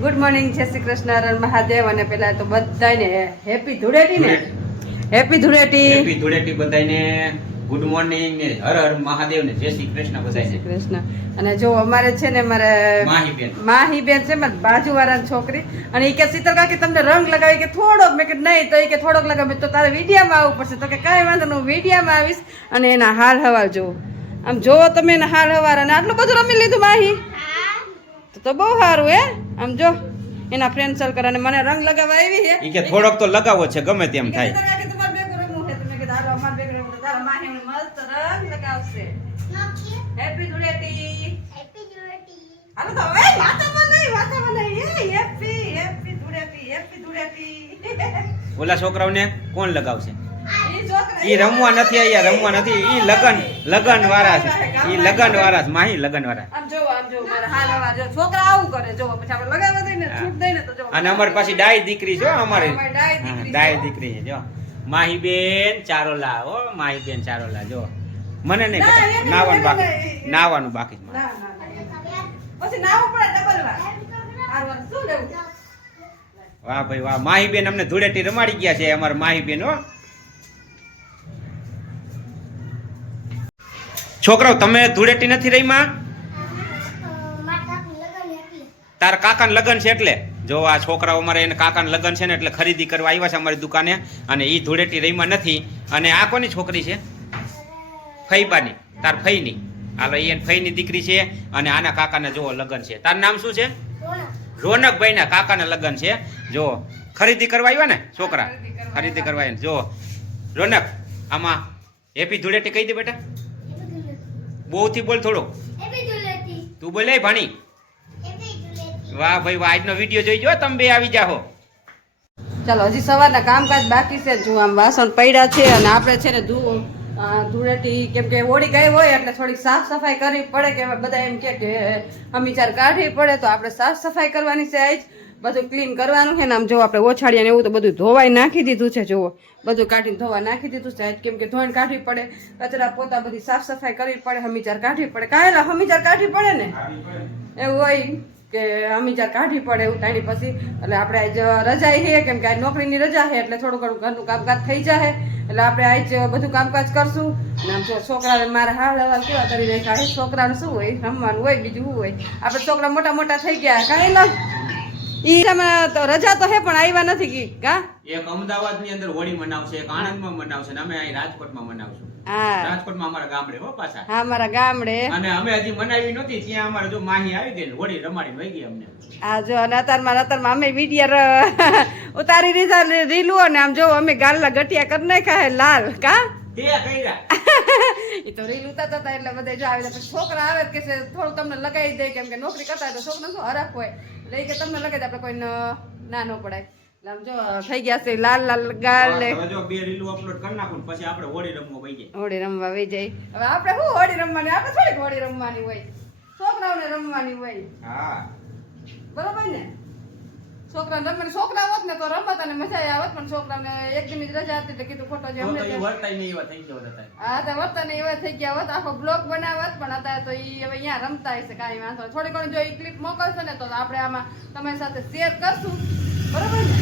Good morning, જય શ્રી કૃષ્ણ, હર મહાદેવ. અને પેલા તો બધાને હેપી ધૂળેટી ને હેપી ધૂળેટી બધાને ગુડ મોર્નિંગ ને હર હર મહાદેવ ને જય શ્રી કૃષ્ણ બધાને. કૃષ્ણ. અને જો અમારે છે ને મારે માહીબેન છે મારી બાજુવાળાની છોકરી, અને એ કે શીતલ કાકી તમને રંગ લગાવી કે થોડોક, મેં કીધું નહીં, તો એ કે થોડોક લગાવી, તો તારે વિડીયામાં આવવું પડશે. તો કે કાંઈ વાંધો નહીં, હું વિડીયામાં આવીશ અને એના હાલ હવાર જોવો. આમ જોવો તમે એના હાલ હવાર, અને આટલું બધું રમી લીધું માહી તો બહુ સારું હે. આમ જો એના ફ્રેન્ડ સર્કલ, અને મને રંગ લગાવવા આવી હે. ઈ કે થોડોક તો લગાવો છે, ગમે તેમ થાય. હેપી ધૂળેટી. હાલો તો હવે વાતામાં નહીં happy happy Dhuleti, happy Dhuleti. ઓલા છોકરાઓને કોણ લગાવશે? ઈ છોકરા ઈ રમવા નથી અહીંયા, રમવા નથી. ઈ લગન વાળા છે. ઈ લગન વાળા છે, માહી લગન વાળા. આમ જો મારા હાલ હવા જો છોકરા આવું કરે, જો પછી આપણે લગાવવા દઈને છૂટ દઈને તો જો. અને અમારી પાછી ડાય દીકરી છે અમારી. અમારી ડાય દીકરી છે જો. માહી બેન ચારોલા, હો માહી બેન ચારોલા જો. મને નહીં ખબર, નાવાનું બાકી છે. પછી નાવું પડે ડબલ વાર. હારવાનું શું લેવું? વાહ ભાઈ વાહ, માહી બેન અમને ધૂળેટી રમાડી ગયા છે અમારા માહી બેન. હો છોકરાઓ, તમે ધૂળેટી નથી રહી માં? તારા કાકાને લગન છે એટલે જો આ છોકરાઓ અમારે એને કાકાને લગન છે ને એટલે ખરીદી કરવા આવ્યા છે અમારી દુકાને. અને ઈ ધૂળેટી રહીમાં નથી. અને આ કોની છોકરી છે? ફઈબાની, તાર ફઈની. હાલો, એ ફઈની દીકરી છે. અને આના કાકાને જો લગન છે. તારું નામ શું છે? રોનકભાઈ ના કાકાને લગન છે. જો ખરીદી કરવા આવ્યા ને છોકરા, ખરીદી કરવા આવ્યા. જો રોનક, આમાં હેપી ધૂળેટી કહી દે બેટા. બહુ થી બોલ થોડું. તું બોલે ભાણી. વાહ ભાઈ વાહ, આજનો વિડીયો જોઈ જો, તમે બે આવી જાઓ. ચાલો, હજી સવારના કામકાજ બાકી છે. જો આમ વાસણ પડ્યા છે, અને આપણે છે ને ધૂળેટી કેમ કે ઓળી ગઈ હોય એટલે થોડીક સાફ સફાઈ કરવી પડે. કે બધા એમ કે હમીચાર કાઢવી પડે, તો આપણે સાફ સફાઈ કરવાની છે. આજ બધું ક્લીન કરવાનું છે ને. આમ જો આપણે ઓછાડીએ ને એવું તો બધું ધોવાઈ નાખી દીધું છે. જુઓ, બધું કાઢીને ધોવા નાખી દીધું છે. આજ કેમ કે ધોઈને કાઢવી પડે, કચરા પોતા બધી સાફ સફાઈ કરવી પડે, હમીચાર કાઢવી પડે. કાંઈ હમીચાર કાઢવી પડે ને, એવું હોય કે હમીચાર કાઢવી પડે એવું તાણી પછી. એટલે આપણે આજ રજા છે, કેમ કે આજ નોકરીની રજા છે, એટલે થોડું ઘણું ઘરનું કામકાજ થઈ જાય. એટલે આપણે આજ બધું કામકાજ કરશું. અને આમ જો છોકરાને મારા હાલ હવા કેવા કરી નાખ્યા. છોકરાને શું હોય, રમવાનું હોય, બીજું શું હોય. આપણે છોકરા મોટા મોટા થઈ ગયા, કાંઈ ના ઈ તો રજા તો હે પણ આવ્યા નથી કી કા. એક અમદાવાદ ની અંદર હોળી મનાવશે, એક આણંદમાં મનાવશે, અને અમે અહીં રાજકોટમાં મનાવશું. હા, રાજકોટમાં અમારા ગામડે હો પાછા. હા, મારા ગામડે. અને અમે હજી મનાવી નહોતી, ત્યાં અમારે જો માહી આવી ગઈ, હોળી રમાડીને વહી ગઈ અમને. હા, જો અને અત્યારમાં અમે વિડિયો ઉતારી દીધા રીલું, અને આમ જો અમે ગાલના ગઠિયા કરી નાખ્યા લાલ કા. તે કર્યા એ તો રીલ ઉતારતા હતા એટલે બધા જો આવે. પછી છોકરા આવે કે થોડું તમને લગાવી દે, કેમ કે નોકરી કરતા હોય તો છોકરા શું હરખ હોય, એટલે કે તમને લગાવી દે, આપણે કોઈ ના ન પડાય. આમ જો થઈ ગયા છે લાલ લાલ ગાલ ને. હવે જો બે રીલું અપલોડ કરી નાખું, પછી આપણે હોળી રમવા વહી જાય. હોળી રમવા વહી જાય. હવે આપણે શું હોળી રમવાની, આપણે થોડીક હોળી રમવાની હોય, છોકરાઓને રમવાની હોય. હા, બરોબર ને? છોકરાને રમવાની, છોકરા હોત ને તો રમત અને મજા આવત, પણ છોકરાને એક દિન રજા હતી એટલે કીધું ખોટો છે અમને. વર્તાય નહીં એવા થઈ ગયો હતા. હા, તો વર્તા ને એવા થઈ ગયા હોત, આખો બ્લોગ બનાવત. પણ અત્યારે તો ઈ હવે અહીંયા રમતા હશે, કાંઈ વાંધો. થોડી ઘણી જો ઈ ક્લિપ મોકલશે ને તો આપણે આમાં તમારી સાથે શેર કરશું, બરોબર ને?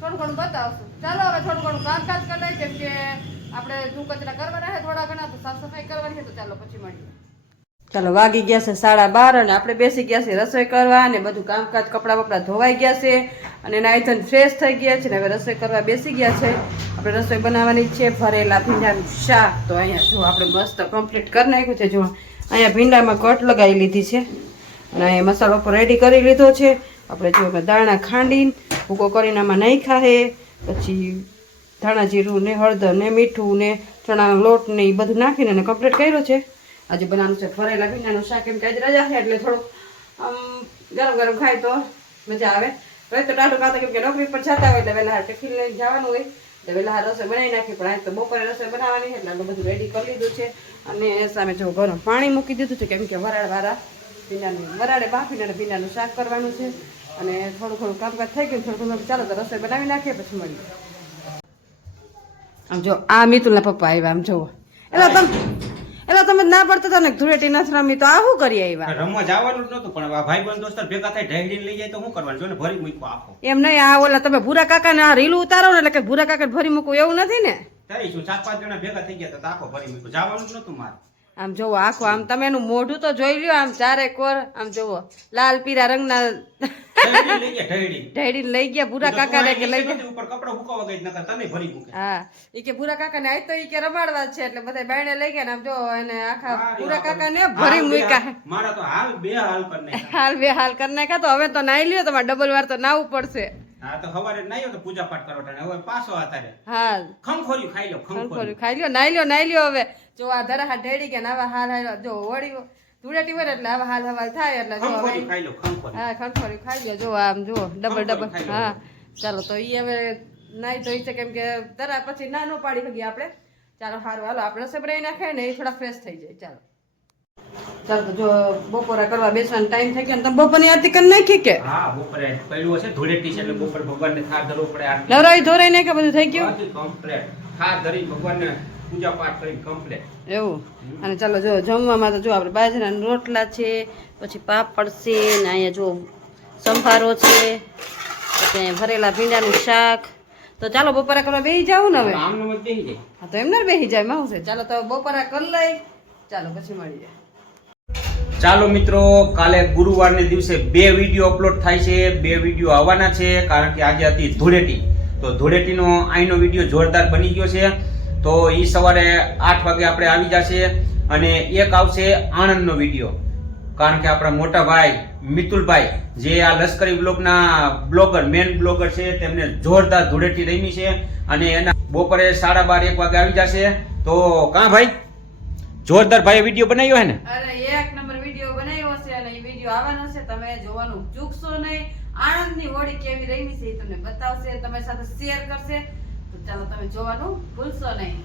થોડું ઘણું બતાવશું. ચાલો હવે થોડું ઘણું કામકાજ કરી લઈએ, કેમ કે આપણે ધૂ કચરા કરવાના છે થોડા ઘણા, તો સાફ સફાઈ કરવાની છે. તો ચાલો પછી મળીએ. ચાલો, વાગી ગયા છે 12:30, અને આપણે બેસી ગયા છે રસોઈ કરવા. અને બધું કામકાજ, કપડાં બપડા ધોવાઈ ગયા છે, અને નાઈ ધોઈને ફ્રેશ થઈ ગયા છે ને હવે રસોઈ કરવા બેસી ગયા છે. આપણે રસોઈ બનાવવાની છે ભરેલા ભીંડાનું શાક. તો અહીંયા જો આપણે મસ્ત કમ્પ્લીટ કરી નાખ્યું છે. જો અહીંયા ભીંડામાં કટ લગાવી લીધી છે, અને અહીંયા મસાલો પર રેડી કરી લીધો છે. આપણે જો દાણા ખાંડીને ભૂકો કરીને આમાં નાખ્યા છે, પછી ધાણા જીરું ને હળદર ને મીઠું ને ચણાનો લોટ ને એ બધું નાખીને એને કમ્પ્લીટ કર્યો છે. આજે બનાવવાનું છે ભરેલા ભીંડાનું શાક. કેમ કે આજે રજા છે એટલે થોડુંક ગરમ ગરમ ખાય તો મજા આવે. હવે તો ટાટું ખાતા, કેમ કે નોકરી પર જતા હોય એટલે વહેલા ટિફિન લઈને જવાનું હોય, એટલે વહેલા રસોઈ બનાવી નાખી. પણ આજ તો બપોરે રસોઈ બનાવવાની છે એટલે આપણે બધું રેડી કરી લીધું છે. અને સામે જો ગરમ પાણી મૂકી દીધું છે, કેમ કે વરાળવાળા ભીંડાનું વરાળે બાફીને ભીંડાનું શાક કરવાનું છે. અને થોડું થોડું કામકાજ થઈ ગયું, થોડું થોડું ચાલો તો રસોઈ બનાવી નાખીએ, પછી મળીએ. આમ જો આ મિતુલના પપ્પા આવ્યા, આમ જોવો. એટલે તમે એટલે તમે ના પડતા હતા ને ધૂળેટી નથી રમી તો આ શું કરી આવ્યા રમવા જવાનું જ નતું પણ આ ભાઈબંધ દોસ્તાર ભેગા થાય ઢેડીને લઈ જાય તો શું કરવાનું જો ને ભરી મૂક્યો આખો એમ નહીં આ ઓલા તમે ભૂરા કાકાને આ રીલું ઉતારો ને એટલે કે ભૂરા કાકા ભરી મૂકવું એવું નથી ને તઈ શું 4-5 જણા ભેગા થઈ ગયા તો આખો ભરી મૂક્યો જવાનું જ નતું મારે આમ જોવો આખો આમ તમે એનું મોઢું તો જોઈ લ્યો આમ ચારે કોર આમ જોવો લાલ પીળા રંગના ઢેડી લઈ ગયા ઢેડી ઢેડી લઈ ગયા ભૂરા કાકાને કે લઈ ગયા ઉપર કપડા હુકાવા ગઈ નકર તને ભરી મૂકે હા ઈ કે ભૂરા કાકાને આજ તો ઈ કે રમાડવા જ છે એટલે બધા બાયણે લઈ ગયા ને આમ જો એને આખા ભૂરા કાકાને ભરી મૂક્યા મારા તો હાલ બે હાલ કરી નાખ્યા હાલ બે હાલ કરી નાખ્યા તો હવે તો નાઈ લ્યો તમારે ડબલ વાર તો નાવું પડશે હા તો સવારે નાયો તો પૂજા પાઠ કરવા ટાણે હવે પાછો આતારે હા ખમખોર્યું ખાઈ લો ખમખોર્યું ખાઈ લ્યો નાઈ લ્યો હવે જો આ ધરા ઢેડી ગયા ને આવા હાલ જો વળી ધૂળેટી વરે એટલે આવા હાલ હવાલ થાય એટલે જો ખમખોર્યું ખાઈ લો ખમખોર્યું હા ખંખોરી ખાઈ લ્યો જો આમ જો ડબલ હા ચાલો તો ઈ હવે નાઈ ધોઈ છે કેમ કે ધરા પછી ના નો પાડી શકીએ આપણે ચાલો સારું હાલો આપણે રસોઈ નાખે ને એ થોડા ફ્રેશ થઈ જાય ચાલો ચાલો તો જો બપોરા કરવા બેસવાનો ટાઈમ થઈ ગયો ને તમે બપોરની આરતી કરી નાખી કે હા બપોરે પડ્યું હશે ધૂળેટી છે એટલે બપોર ભગવાનને થાળ ધરવો પડે આરતી નવરાઈ ધોરાઈ નાખે બધું થઈ ગયું કમ્પ્લીટ થાળ ધરી ભગવાનને પૂજા પાઠ કરી કમ્પ્લીટ એવું અને ચાલો જો જમવામાં તો જો આપણે બાજરાના રોટલા છે પછી પાપડ છે ને અહીંયા જો સંભારો છે પછી ભરેલા ભીંડાનું શાક તો ચાલો બપોરા કરવા બેસી જાવ ને હવે આમનો મત બેહી જાય હા તો એમને બેસી જાય માં છે ચાલો તો બપોરા કરી લઈ ચાલો પછી મળીએ ચાલો મિત્રો કાલે ગુરુવારને દિવસે 2 વિડીયો અપલોડ થાય છે 2 વિડીયો આવવાના છે કારણ કે આજે હતી ધૂળેટી તો ધૂળેટીનો આઈનો વિડીયો જોરદાર બની ગયો છે તો એ સવારે 8 વાગે આપણે આવી જશે અને એક આવશે આણંદનો વિડીયો કારણ કે આપણા મોટા ભાઈ મિતુલભાઈ જે આ લશ્કરી બ્લોગના બ્લોગર મેન બ્લોગર છે તેમને જોરદાર ધૂળેટી રમી છે અને એના બપોરે 12:30 1 વાગે આવી જશે તો કાં ભાઈ જોરદાર ભાઈ વિડીયો બનાવ્યો હે ને અરે એક નંબર વિડીયો બનાવ્યો છે અને એ વિડીયો આવવાનો છે તમે જોવાનું ચૂકશો નહીં આણંદની હોળી કેવી રમી છે એ તમને બતાવશે તમારી સાથે શેર કરશે તો ચાલો તમે જોવાનું ભૂલશો નહીં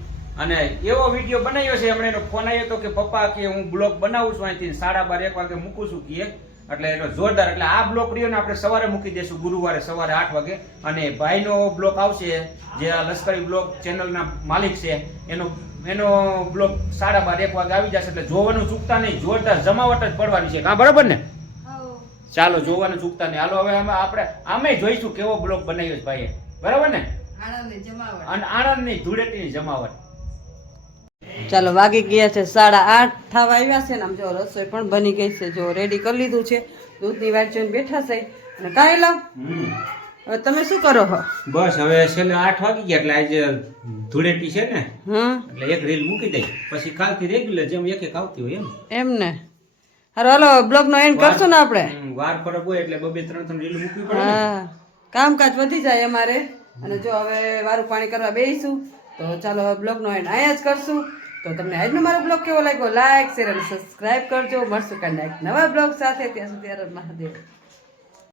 અને એવો વિડીયો બનાવ્યો છે હમણાં એનો ફોન આવ્યો હતો કે પપ્પા કે હું બ્લોગ બનાવું છું અહીંથી 12:30 1 વાગે મૂકું છું કે એટલે એનો જોરદાર એટલે આ બ્લોગ રહ્યો ને આપણે સવારે મૂકી દઈશું ગુરુવારે સવારે 8 વાગે અને ભાઈનો બ્લોગ આવશે જે આ લશ્કરી બ્લોગ ચેનલના માલિક છે એનો બ્લોગ 12:30 1 વાગે આવી જશે એટલે જોવાનું ચૂકતા નહીં જોરદાર જમાવટ જ પડવાની છે હા બરાબર ને ચાલો જોવાનું ચૂકતા નહીં હાલો હવે આપણે આમે જોઈશું કેવો બ્લોગ બનાવ્યો છે ભાઈએ બરાબર ને આણંદની જમાવટ અને આણંદની ધૂળેટીની જમાવટ ચાલો વાગી ગયા છે 8:30 થવા આવ્યા છે ને આમ જો રસોઈ પણ બની ગઈ છે જો રેડી કરી લીધું છે દૂધની વાટ જોઈને બેઠા છે અને કાંઈ લાવ હવે તમે શું કરો છો બસ હવે છેલ્લે 8 વાગી ગયા એટલે આજે ધૂળેટી છે ને હા એટલે એક રીલ મૂકી દઈ પછી કાલથી રેગ્યુલર જેમ એક આવતી હોય એમ ને હારો હાલો બ્લોગ નો એન્ડ કરશું ને આપણે વાર પરબ હોય એટલે 2-3 રીલ મૂકવી પડે હા કામકાજ વધી જાય અમારે અને જો હવે વારું પાણી કરવા બેસીશું તો ચાલો હવે બ્લોગ નો એન્ડ અહીંયા જ કરશું તો તમને આજનો મારો બ્લોગ કેવો લાગ્યો લાઈક શેર અને સબસ્ક્રાઇબ કરજો મળશું કાલે એક નવા બ્લોગ સાથે ત્યાં સુધી હર મહાદેવ